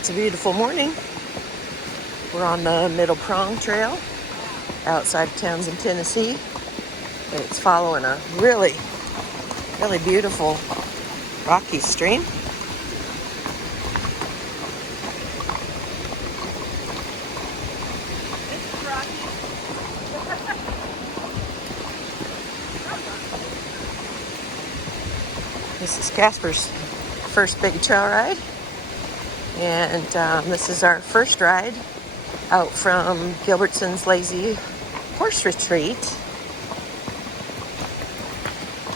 It's a beautiful morning. We're on the Middle Prong Trail outside of Townsend, Tennessee. It's following a really beautiful rocky stream. This is Kasper's first big trail ride, and this is our first ride out from Gilbertson's Lazy Horse Retreat,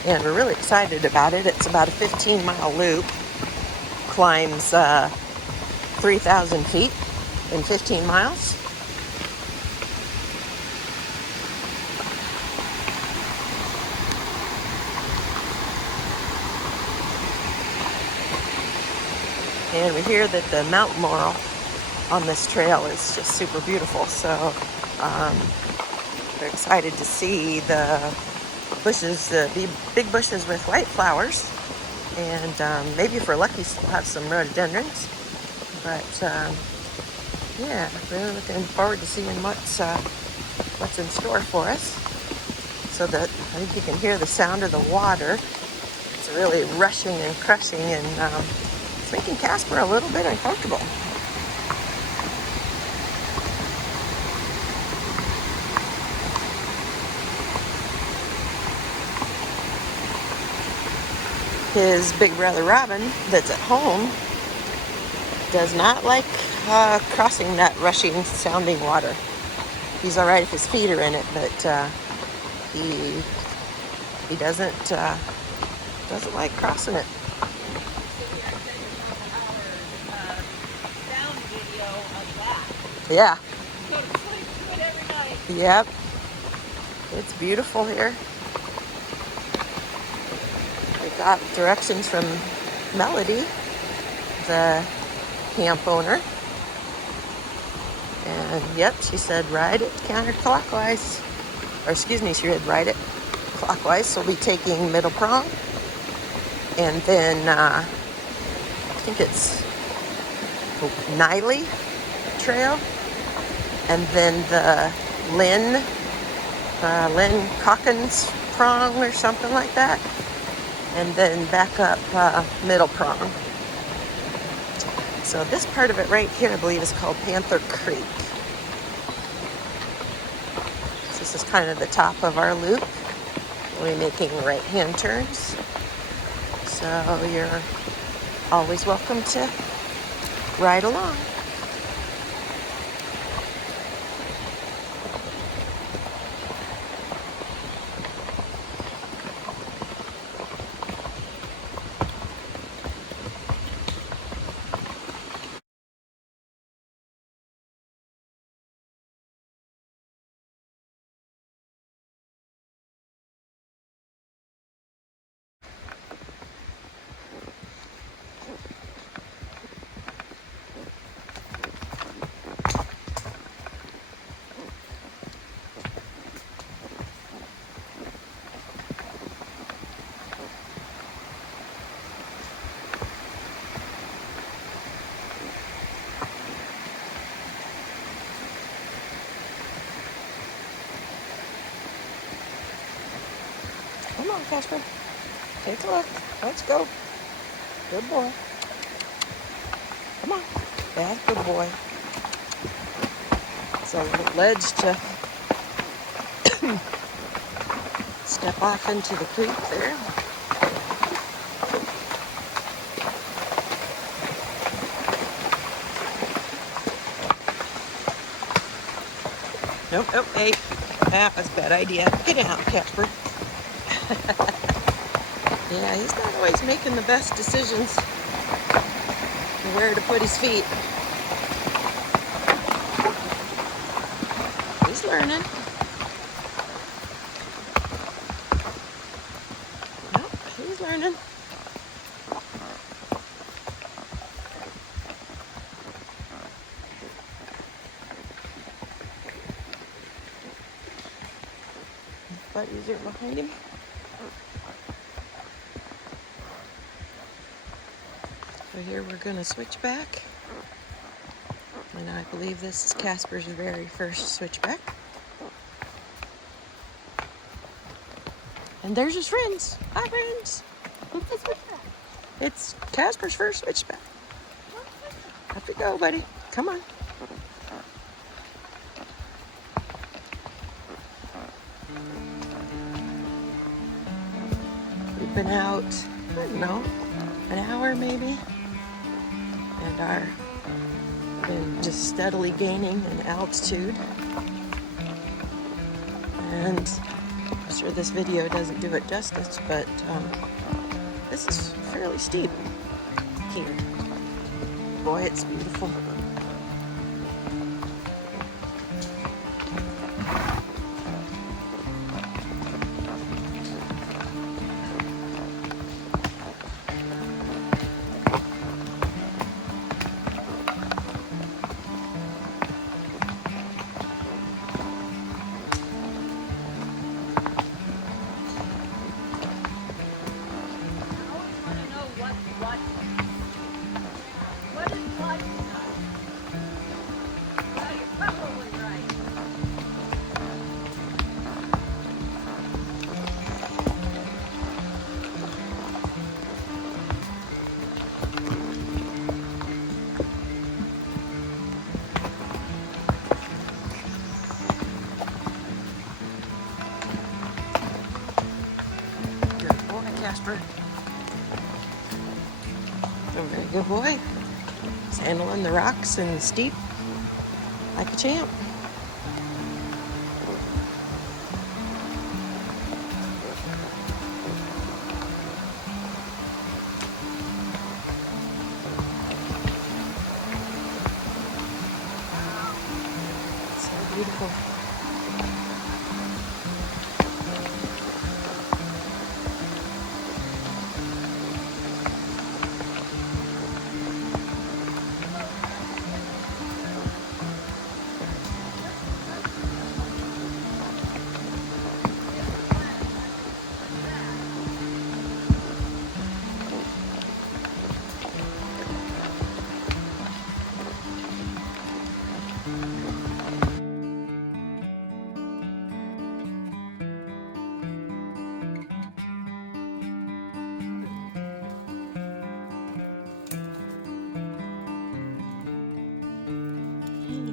and we're really excited about it. It's about a 15-mile loop, climbs 3,000 feet in 15 miles. And we hear that the mountain laurel on this trail is just super beautiful. So we're excited to see the bushes, the big bushes with white flowers. And maybe if we're lucky, we'll have some rhododendrons. But yeah, really looking forward to seeing what's in store for us. So that I think you can hear the sound of the water. It's really rushing and crushing, and it's making Kasper a little bit uncomfortable. His big brother Robin, that's at home, does not like crossing that rushing sounding water. He's all right if his feet are in it, but he doesn't like crossing it. Yeah. Go to sleep to it every night. Yep. It's beautiful here. We got directions from Melody, the camp owner. And yep, she said ride it counterclockwise. Or excuse me, she said ride it clockwise. So we'll be taking Middle Prong. And then I think it's Niley Trail. And then the Lynn Calkins Prong or something like that. And then back up Middle Prong. So this part of it right here, I believe, is called Panther Creek. So this is kind of the top of our loop. We'll be making right-hand turns. So you're always welcome to ride along. Come on, Kasper. Take a look. Let's go. Good boy. Come on. That's a good boy. It's a little ledge to step off into the creek there. Nope, hey. That was a bad idea. Get out, Kasper. Yeah, he's not always making the best decisions where to put his feet. He's learning. Nope, he's learning. But is it behind him? So here we're going to switch back And I believe this is Kasper's very first switchback. And there's his friends. Hi, friends. What's the switchback? It's Kasper's first switchback. Up you go, buddy. Come on. We've been out, I don't know, an hour maybe, and are been just steadily gaining in altitude. And I'm sure this video doesn't do it justice, but this is fairly steep here. Boy, it's beautiful. What is blood? Well, you're probably right. Good boy, Kasper. A very good boy. He's handling the rocks and the steep like a champ. So beautiful.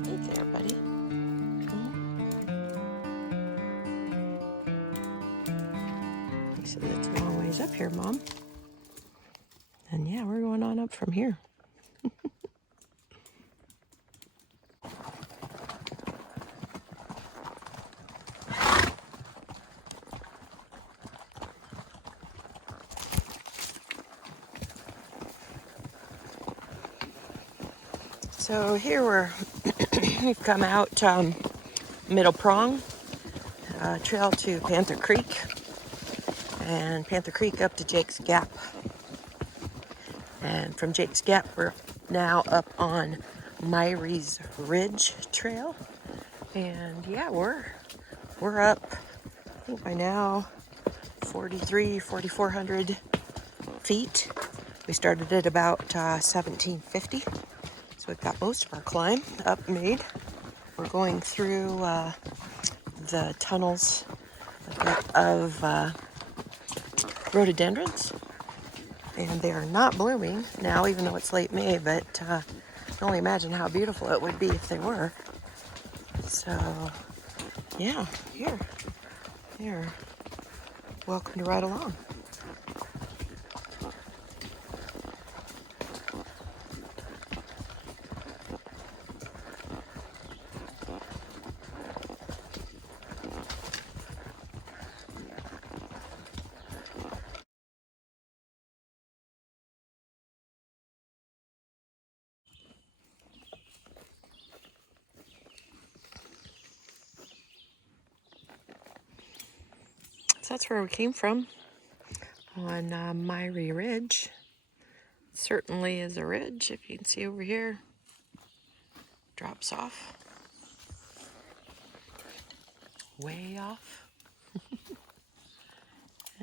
Hey there, buddy. He said it's a long ways up here, Mom. And yeah, we're going on up from here. So here we've come out Middle Prong trail to Panther Creek, and Panther Creek up to Jake's Gap. And from Jake's Gap, we're now up on Myrie's Ridge Trail. And yeah, we're up, I think by now, 4,400 feet. We started at about 1750. So we've got most of our climb up made. We're going through the tunnels of rhododendrons. And they are not blooming now, even though it's late May, but I can only imagine how beautiful it would be if they were. So, yeah, here. Welcome to ride along. So that's where we came from, on Myrie Ridge. Certainly is a ridge, if you can see over here. Drops off. Way off.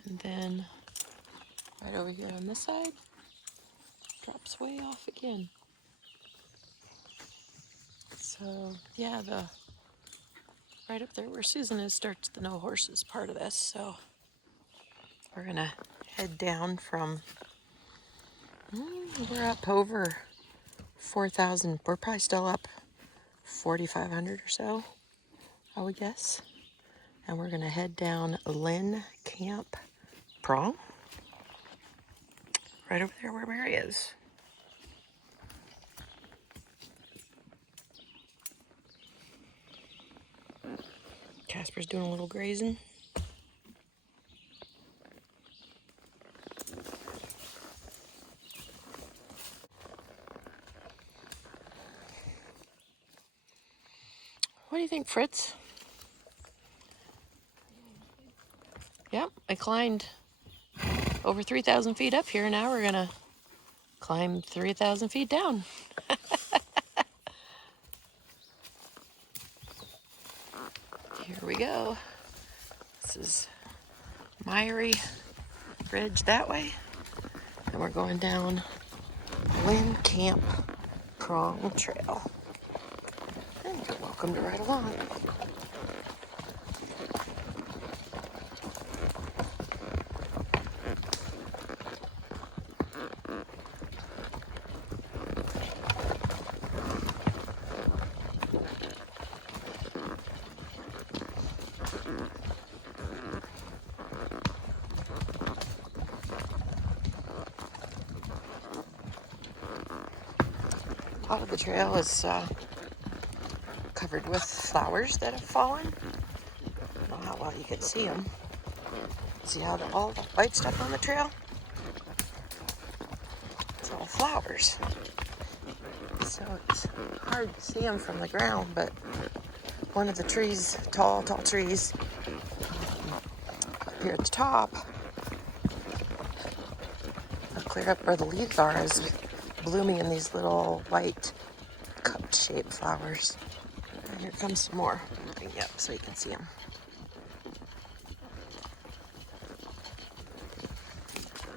And then right over here on this side, drops way off again. So yeah, the right up there where Susan is starts the no horses part of this. So we're gonna head down from. We're up over 4,000. We're probably still up 4,500 or so, I would guess. And we're gonna head down Lynn Camp Prong, right over there where Mary is. Kasper's doing a little grazing. What do you think, Fritz? Yep, I climbed over 3,000 feet up here. Now we're gonna climb 3,000 feet down. Here we go. This is Miry Ridge that way. And we're going down Lynn Camp Prong Trail. And you're welcome to ride along. A lot of the trail is covered with flowers that have fallen. I don't know how well you can see them. See how all the white stuff on the trail? It's all flowers. So it's hard to see them from the ground, but one of the trees, tall trees, up here at the top, clear up where the leaves are, is blooming in these little white cup-shaped flowers. And here comes some more. Bring you up so you can see them.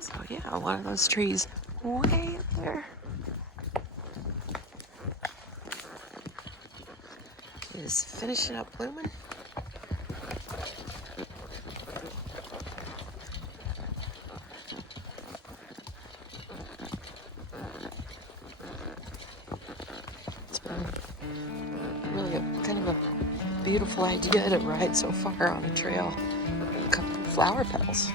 So yeah, one of those trees way up there is finishing up blooming. It's been really kind of a beautiful idea to ride so far on a trail. A couple of flower petals.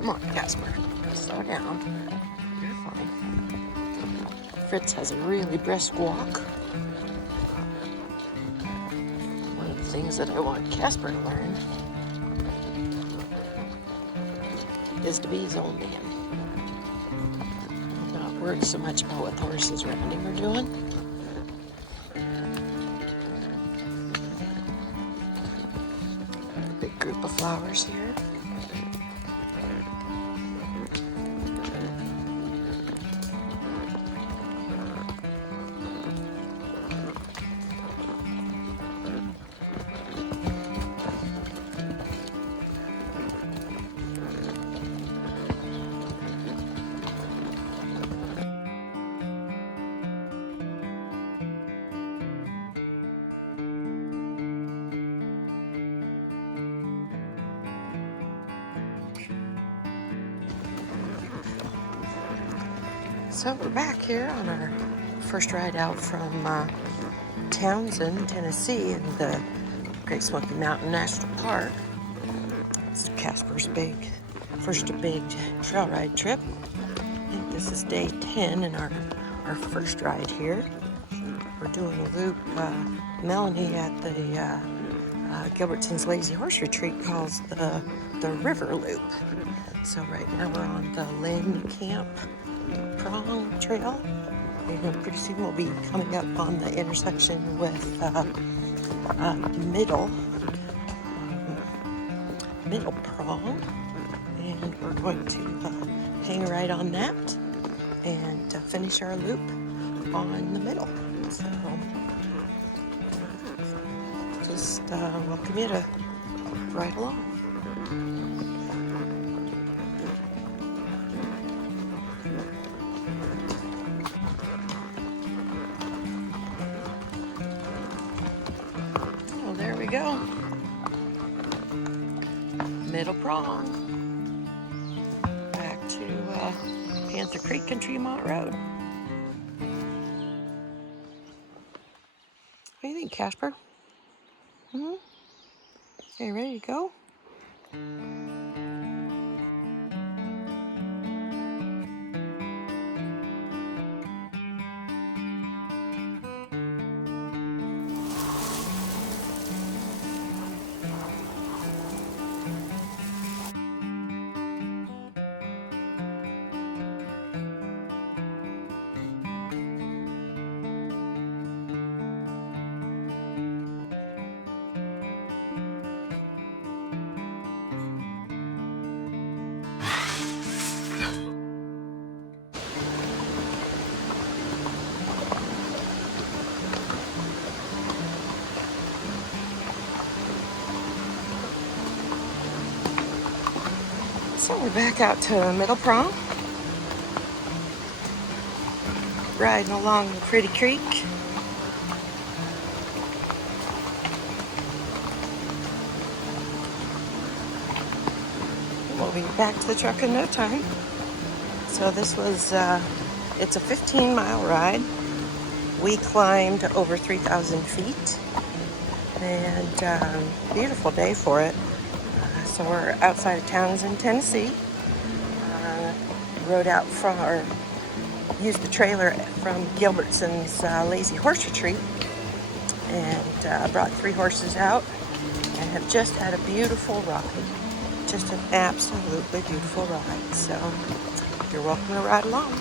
Come on, Kasper. Slow down. You're fine. Fritz has a really brisk walk. One of the things that I want Kasper to learn is to be his own man. Not worry so much about what the horses around him are doing. A big group of flowers here. So we're back here on our first ride out from Townsend, Tennessee, in the Great Smoky Mountain National Park. It's Kasper's first big trail ride trip. I think this is day 10 in our first ride here. We're doing a loop Melanie at the Gilbertson's Lazy Horse Retreat calls the River Loop. So right now we're on the Lynn Camp Prong Trail, and pretty soon we'll be coming up on the intersection with Middle Prong, and we're going to hang right on that and finish our loop on the middle. So just welcome you to ride along. go. Middle Prong. Back to Panther Creek and Tremont Road. What do you think, Kasper? Are you ready to go? So we're back out to Middle Prong, riding along the pretty creek. We'll be back to the truck in no time. So this was, it's a 15-mile ride. We climbed over 3,000 feet, and beautiful day for it. So we're outside of Townsend, Tennessee. Rode out from, or used the trailer from Gilbertson's Lazy Horse Retreat, and brought 3 horses out, and have just had a beautiful ride. Just an absolutely beautiful ride. So you're welcome to ride along.